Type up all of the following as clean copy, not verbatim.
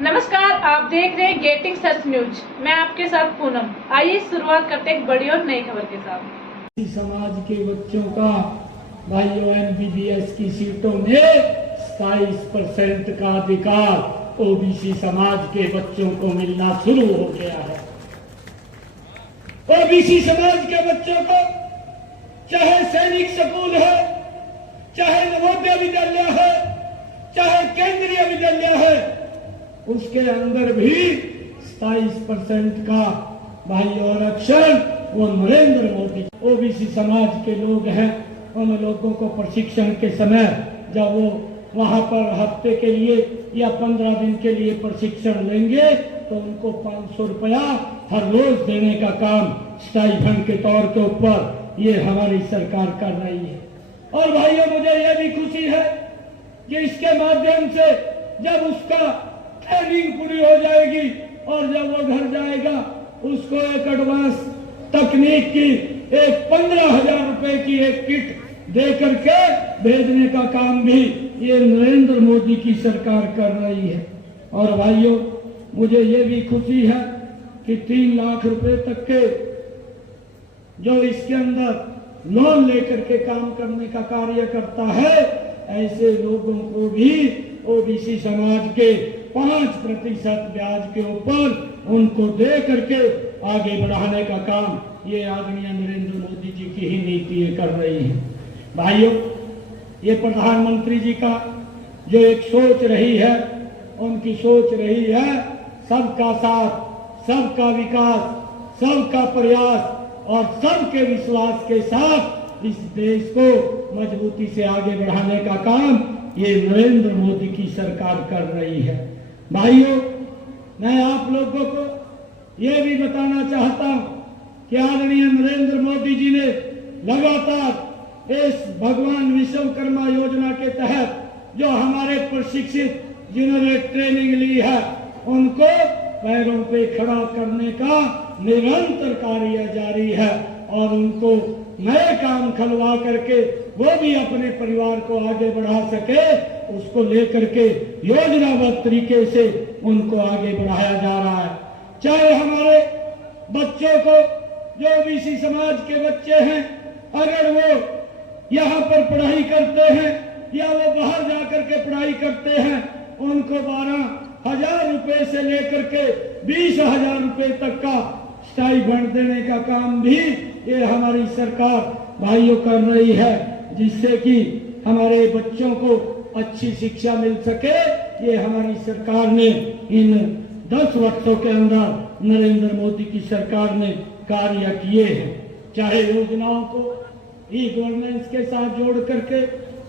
नमस्कार, आप देख रहे हैं गेटिंग सच न्यूज। मैं आपके साथ पूनम। आइए शुरुआत करते हैं एक बड़ी और नई खबर के साथ। समाज के बच्चों का भाइयों MBBS की सीटों में 27% का अधिकार ओबीसी समाज के बच्चों को मिलना शुरू हो गया है। ओबीसी समाज के बच्चों को चाहे सैनिक स्कूल है, चाहे नवोदय विद्यालय है, चाहे केंद्रीय विद्यालय है, उसके अंदर भी 27% का भाई आरक्षण वो नरेंद्र मोदी ओबीसी समाज के लोग हैं। उन लोगों को प्रशिक्षण के समय जब वो वहां पर हफ्ते के लिए या 15 दिन के लिए प्रशिक्षण लेंगे तो उनको 500 रुपया हर रोज देने का काम स्टाइपेंड के तौर के ऊपर ये हमारी सरकार कर रही है। और भाइयों, मुझे ये भी खुशी है कि इसके माध्यम से जब उसका ट्रेनिंग पूरी हो जाएगी और जब वो घर जाएगा उसको एक एडवांस तकनीक की एक 15,000 रुपए की एक किट दे करके भेजने का काम भी ये नरेंद्र मोदी की सरकार कर रही है। और भाइयों, मुझे ये भी खुशी है कि 3 लाख रुपए तक के जो इसके अंदर लोन लेकर के काम करने का कार्य करता है, ऐसे लोगों को भी ओबीसी समाज के 5% ब्याज के ऊपर उनको दे करके आगे बढ़ाने का काम ये आदरणीय नरेंद्र मोदी जी की ही नीति कर रही है। भाइयों, ये प्रधानमंत्री जी का जो एक सोच रही है, उनकी सोच रही है सबका साथ, सबका विकास, सबका प्रयास और सबके विश्वास के साथ इस देश को मजबूती से आगे बढ़ाने का काम ये नरेंद्र मोदी की सरकार कर रही है। भाइयों, मैं आप लोगों को ये भी बताना चाहता हूं कि आदरणीय नरेंद्र मोदी जी ने लगातार इस भगवान विश्वकर्मा योजना के तहत जो हमारे प्रशिक्षित जिन्होंने ट्रेनिंग ली है उनको पैरों पे खड़ा करने का निरंतर कार्य जारी है और उनको नए काम खलवा करके वो भी अपने परिवार को आगे बढ़ा सके, उसको लेकर के योजनाबद्ध तरीके से उनको आगे बढ़ाया जा रहा है। चाहे हमारे बच्चों को जो ओबीसी समाज के बच्चे हैं, अगर वो यहाँ पर पढ़ाई करते हैं या वो बाहर जाकर के पढ़ाई करते हैं, उनको 12,000 रुपए से लेकर के 20,000 रुपए तक का स्टाइपेंड देने का काम भी ये हमारी सरकार भाइयों कर रही है, जिससे कि हमारे बच्चों को अच्छी शिक्षा मिल सके। ये हमारी सरकार ने इन 10 वर्षों के अंदर नरेंद्र मोदी की सरकार ने कार्य किए हैं। चाहे योजनाओं को ई-गवर्नेंस के साथ जोड़ करके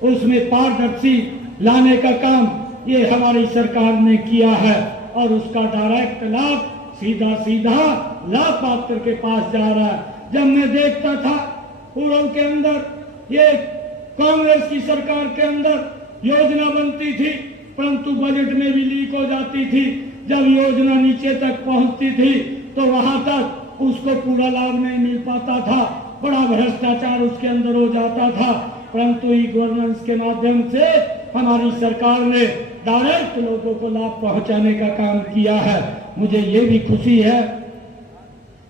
उसमें पारदर्शी लाने का काम ये हमारी सरकार ने किया है और उसका डायरेक्ट लाभ सीधा सीधा लाभ पात्र के पास जा रहा है। जब मैं देखता था पूर्व के अंदर ये कांग्रेस की सरकार के अंदर योजना बनती थी, परंतु बजट में भी लीक हो जाती थी। जब योजना नीचे तक पहुंचती थी तो वहां तक उसको पूरा लाभ नहीं मिल पाता था, बड़ा भ्रष्टाचार उसके अंदर हो जाता था। परंतु ई-गवर्नेंस के माध्यम से हमारी सरकार ने डायरेक्ट लोगों को लाभ पहुंचाने का काम किया है। मुझे ये भी खुशी है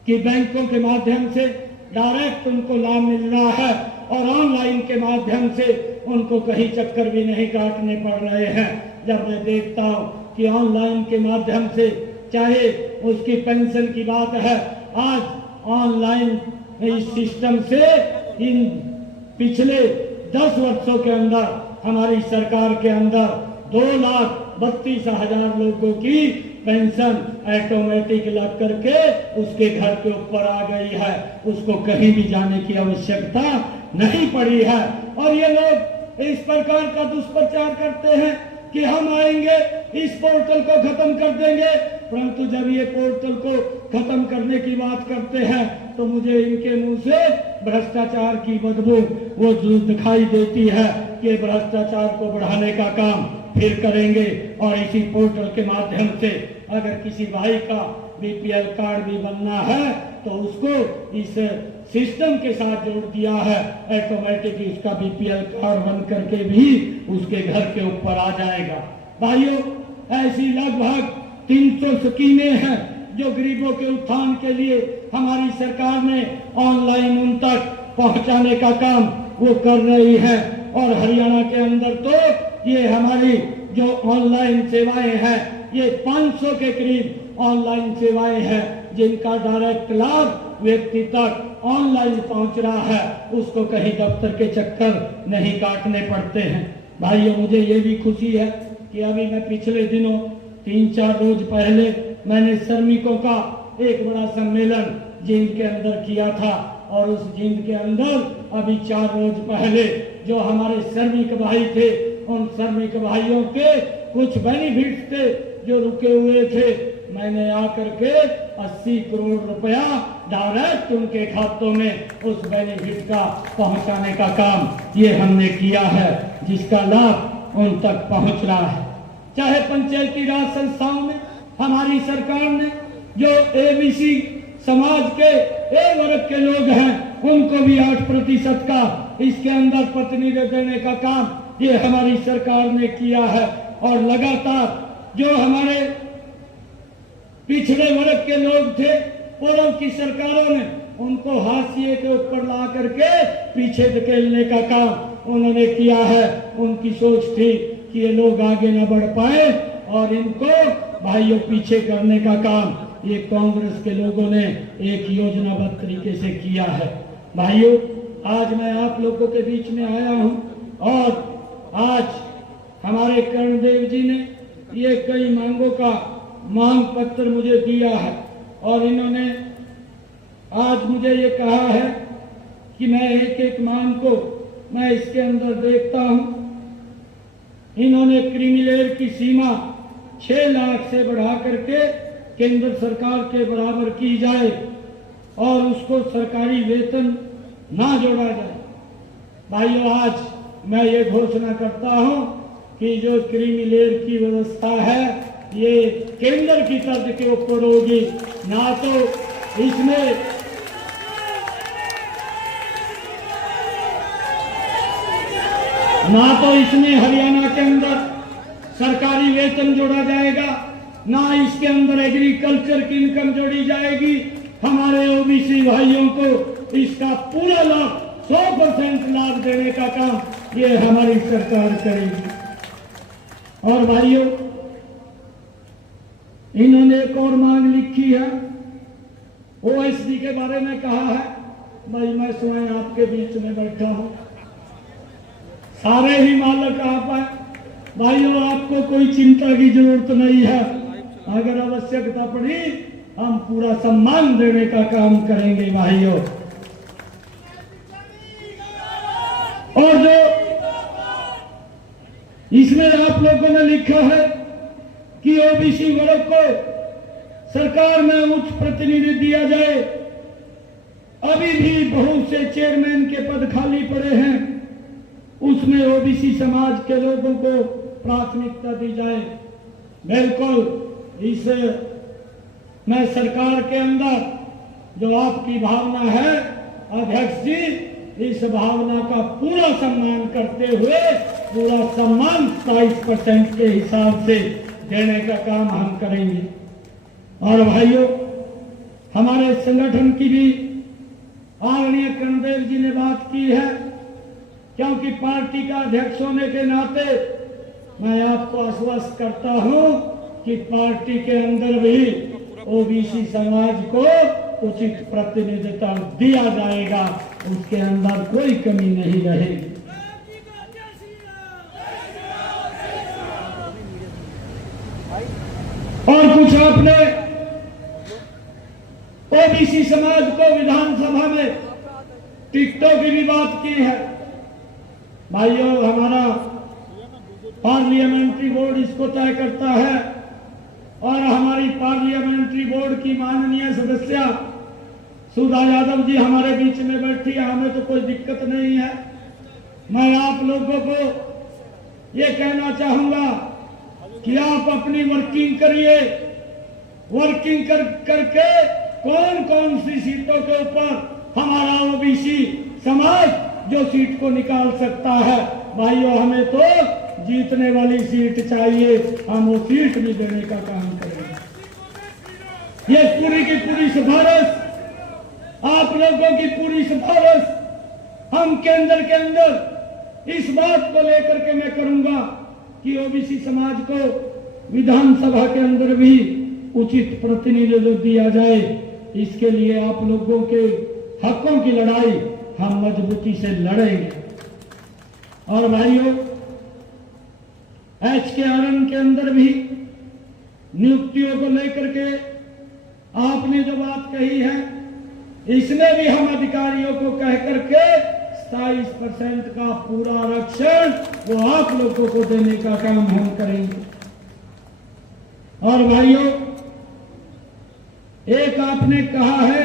कि बैंकों के माध्यम से डायरेक्ट उनको लाभ मिल रहा है और ऑनलाइन के माध्यम से उनको कहीं चक्कर भी नहीं काटने पड़ रहे हैं। जब मैं देखता हूं कि ऑनलाइन के माध्यम से चाहे उसकी पेंशन की बात है, आज ऑनलाइन इस सिस्टम से इन पिछले 10 वर्षों के अंदर हमारी सरकार के अंदर 2,32,000 लोगों की पेंशन ऑटोमेटिक लग करके उसके घर के ऊपर आ गई है, उसको कहीं भी जाने की आवश्यकता नहीं पड़ी है। और ये लोग इस प्रकार का दुष्प्रचार करते हैं कि हम आएंगे इस पोर्टल को खत्म कर देंगे, परंतु जब ये पोर्टल को खत्म करने की बात करते हैं तो मुझे इनके मुंह से भ्रष्टाचार की बदबू वो दिखाई देती है कि भ्रष्टाचार को बढ़ाने का काम फिर करेंगे। और इसी पोर्टल के माध्यम से अगर किसी भाई का बीपीएल कार्ड भी बनना है तो उसको इस सिस्टम के साथ जोड़ दिया है, ऑटोमेटिक उसका बीपीएल कार्ड बन करके भी उसके घर के ऊपर आ जाएगा। भाइयों, ऐसी लगभग 300 स्कीमें हैं जो गरीबों के उत्थान के लिए हमारी सरकार ने ऑनलाइन उन तक पहुंचाने का काम वो कर रही है। और हरियाणा के अंदर तो ये हमारी जो ऑनलाइन सेवाएं हैं, ये 500 के करीब ऑनलाइन सेवाएं हैं जिनका डायरेक्ट लाभ व्यक्ति तक ऑनलाइन पहुंच रहा है, उसको कहीं दफ्तर के चक्कर नहीं काटने पड़ते हैं। भाइयों, मुझे ये भी खुशी है कि अभी मैं पिछले दिनों 3-4 रोज पहले मैंने श्रमिकों का एक बड़ा सम्मेलन जींद के अंदर किया था, और उस जींद के अंदर अभी 4 रोज पहले जो हमारे श्रमिक भाई थे, उन श्रमिक भाइयों के कुछ बेनिफिट्स थे जो रुके हुए थे, मैंने आकर के 80 करोड़ रुपया डायरेक्ट उनके खातों में उस बेनिफिट का पहुंचाने का काम ये हमने किया है, जिसका लाभ उन तक पहुंच रहा है। चाहे पंचायती राज संस्थाओं में हमारी सरकार ने जो एबीसी समाज के ए वर्ग के लोग हैं, उनको भी 8% का इसके अंदर प्रतिनिधि देने का काम ये हमारी सरकार ने किया है। और लगातार जो हमारे पिछड़े वर्ग के लोग थे, पूर्व की सरकारों ने उनको हाशिए के ऊपर ला करके पीछे धकेलने का काम उन्होंने किया है। उनकी सोच थी कि ये लोग आगे न बढ़ पाए और इनको भाइयों पीछे करने का काम ये कांग्रेस के लोगों ने एक योजनाबद्ध तरीके से किया है। भाइयों, आज मैं आप लोगों के बीच में आया हूं, और आज हमारे कर्णदेव जी ने ये कई मांगों का मांग पत्र मुझे दिया है, और इन्होंने आज मुझे ये कहा है कि मैं एक एक मांग को मैं इसके अंदर देखता हूं। इन्होंने क्रीमिलेयर की सीमा 6 लाख से बढ़ा करके केंद्र सरकार के बराबर की जाए और उसको सरकारी वेतन ना जोड़ा जाए। भाइयों, आज मैं ये घोषणा करता हूं कि जो क्रीमिलेयर की व्यवस्था है ये केंद्र की तर्ज के ऊपर होगी, ना तो इसमें हरियाणा के अंदर सरकारी वेतन जोड़ा जाएगा, ना इसके अंदर एग्रीकल्चर की इनकम जोड़ी जाएगी। हमारे ओबीसी भाइयों को इसका पूरा लाभ 100% लाभ देने का काम ये हमारी सरकार करेगी। और भाइयों, इन्होंने एक और मांग लिखी है, ओएसडी के बारे में कहा है। भाई, मैं स्वयं आपके बीच में बैठा हूं, सारे ही मालक आप हैं। भाइयों, आपको कोई चिंता की जरूरत नहीं है। अगर आवश्यकता पड़ी हम पूरा सम्मान देने का काम करेंगे भाइयों। और जो इसमें आप लोगों ने लिखा है कि ओबीसी वर्ग को सरकार में उच्च प्रतिनिधि दिया जाए। अभी भी बहुत से चेयरमैन के पद खाली पड़े हैं, उसमें ओबीसी समाज के लोगों को प्राथमिकता दी जाए। बिल्कुल, इस मैं सरकार के अंदर जो आपकी भावना है अध्यक्ष जी, इस भावना का पूरा सम्मान करते हुए पूरा सम्मान 27% के हिसाब से देने का काम हम करेंगे। और भाइयों, हमारे संगठन की भी आदरणीय कर्णदेव जी ने बात की है, क्योंकि पार्टी का अध्यक्ष होने के नाते मैं आपको आश्वस्त करता हूं कि पार्टी के अंदर भी ओबीसी समाज को उचित प्रतिनिधित्व दिया जाएगा, उसके अंदर कोई कमी नहीं रहेगी। और कुछ आपने ओबीसी समाज को विधानसभा में टिकटों की भी बात की है। भाइयों, हमारा पार्लियामेंट्री बोर्ड इसको तय करता है, और हमारी पार्लियामेंट्री बोर्ड की माननीय सदस्य सुधा यादव जी हमारे बीच में बैठी है, हमें तो कोई दिक्कत नहीं है। मैं आप लोगों को ये कहना चाहूंगा कि आप अपनी वर्किंग करिए, वर्किंग करके कौन कौन सी सीटों के ऊपर हमारा ओबीसी समाज जो सीट को निकाल सकता है। भाइयों, हमें तो जीतने वाली सीट चाहिए, हम वो सीट भी देने का काम करेंगे। ये पूरी की पूरी सिफारिश, आप लोगों की पूरी सिफारिश हम केंद्र के अंदर इस बात को लेकर के मैं करूंगा कि ओबीसी समाज को विधानसभा के अंदर भी उचित प्रतिनिधित्व दिया जाए। इसके लिए आप लोगों के हकों की लड़ाई हम मजबूती से लड़ेंगे। और भाइयों, HKRN के अंदर भी नियुक्तियों को लेकर के आपने जो बात कही है, इसमें भी हम अधिकारियों को कह करके 27% का पूरा आरक्षण वो आप लोगों को देने का काम हम करेंगे। और भाइयों, एक आपने कहा है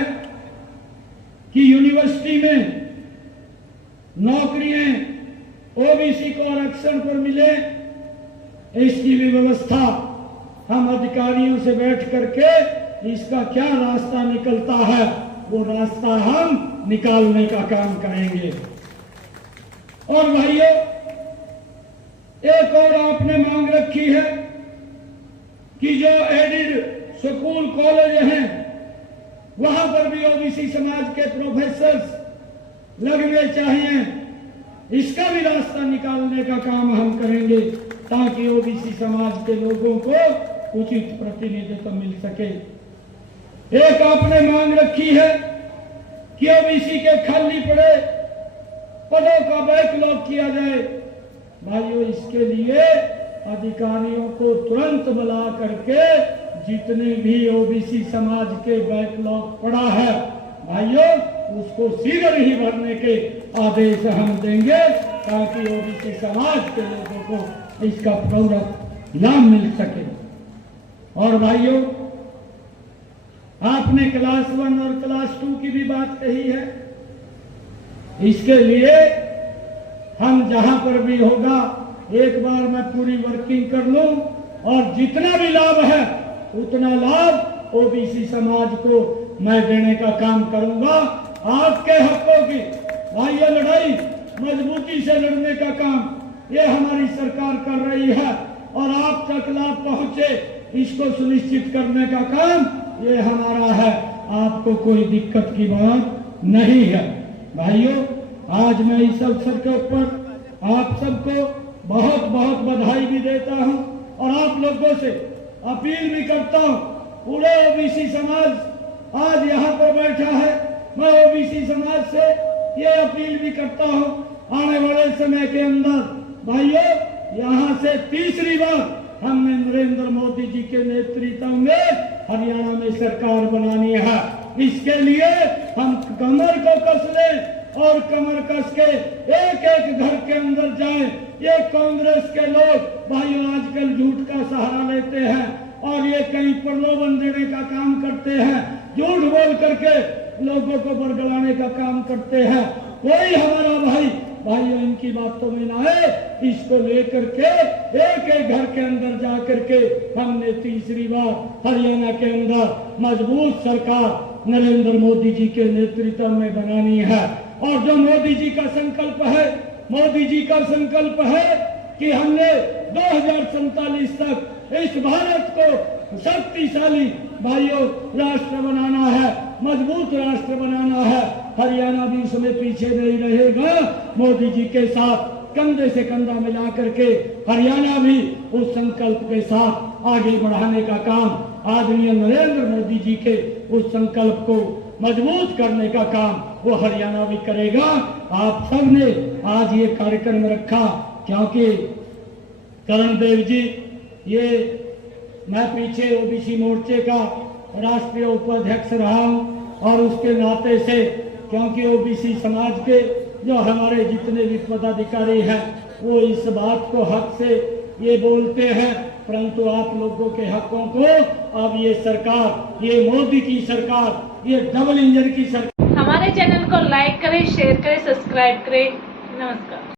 कि यूनिवर्सिटी में नौकरियां ओबीसी को आरक्षण पर मिले, इसकी भी व्यवस्था हम अधिकारियों से बैठ करके इसका क्या रास्ता निकलता है वो रास्ता हम निकालने का काम करेंगे। और भाइयों, एक और आपने मांग रखी है कि जो एडिड स्कूल कॉलेज हैं वहां पर भी ओबीसी समाज के प्रोफेसर्स लगने चाहिए। इसका भी रास्ता निकालने का काम हम करेंगे ताकि ओबीसी समाज के लोगों को उचित प्रतिनिधित्व मिल सके। एक आपने मांग रखी है कि ओबीसी के खाली पड़े पदों का बैकलॉग किया जाए। भाइयों, इसके लिए अधिकारियों को तुरंत बुला करके जितने भी ओबीसी समाज के बैकलॉग पड़ा है, भाइयों, उसको शीघ्र ही भरने के आदेश हम देंगे ताकि ओबीसी समाज के लोगों को इसका पूरा लाभ मिल सके। और भाइयों, आपने क्लास 1 और क्लास 2 की भी बात कही है। इसके लिए हम जहां पर भी होगा एक बार मैं पूरी वर्किंग कर लूं और जितना भी लाभ है उतना लाभ ओबीसी समाज को मैं देने का काम करूंगा। आपके हकों की भाइयों लड़ाई मजबूती से लड़ने का काम ये हमारी सरकार कर रही है और आप तक लाभ पहुंचे इसको सुनिश्चित करने का काम ये हमारा है। आपको कोई दिक्कत की बात नहीं है। भाइयों, आज मैं इस अवसर के ऊपर आप सबको बहुत बहुत बधाई भी देता हूं और आप लोगों से अपील भी करता हूं। पूरे ओबीसी समाज आज यहाँ पर बैठा है। मैं ओबीसी समाज से ये अपील भी करता हूं, आने वाले समय के अंदर भाइयों यहाँ से तीसरी बार हमने नरेंद्र मोदी जी के नेतृत्व में हरियाणा में सरकार बनानी है। इसके लिए हम कमर को कस लें और कमर कस के एक एक घर के अंदर जाएं। ये कांग्रेस के लोग भाइयों आजकल झूठ का सहारा लेते हैं और ये कहीं प्रलोभन देने का काम करते हैं, झूठ बोल करके लोगों को बरगलाने का काम करते हैं। कोई हमारा भाइयों इनकी बातों में ना आए। इसको लेकर के एक एक घर के अंदर जा करके हमने तीसरी बार हरियाणा के अंदर मजबूत सरकार नरेंद्र मोदी जी के नेतृत्व में बनानी है। और जो मोदी जी का संकल्प है कि हमने 2047 तक इस भारत को शक्तिशाली भाइयों राष्ट्र बनाना है, मजबूत राष्ट्र बनाना है। हरियाणा भी इसमें पीछे नहीं रहेगा। मोदी जी के साथ कंधे से कंधा मिला करके हरियाणा भी उस संकल्प के साथ आगे बढ़ाने का काम आदरणीय नरेंद्र मोदी जी के उस संकल्प को मजबूत करने का काम वो हरियाणा भी करेगा। आप सब ने आज ये कार्यक्रम रखा क्योंकि करण देव जी, ये मैं पीछे ओबीसी मोर्चे का राष्ट्रीय उपाध्यक्ष रहा हूं और उसके नाते से क्योंकि ओबीसी समाज के जो हमारे जितने भी पदाधिकारी हैं वो इस बात को हक से ये बोलते हैं, परंतु आप लोगों के हकों को अब ये सरकार, ये मोदी की सरकार, ये डबल इंजन की सरकार। हमारे चैनल को लाइक करें, शेयर करें, सब्सक्राइब करें। नमस्कार।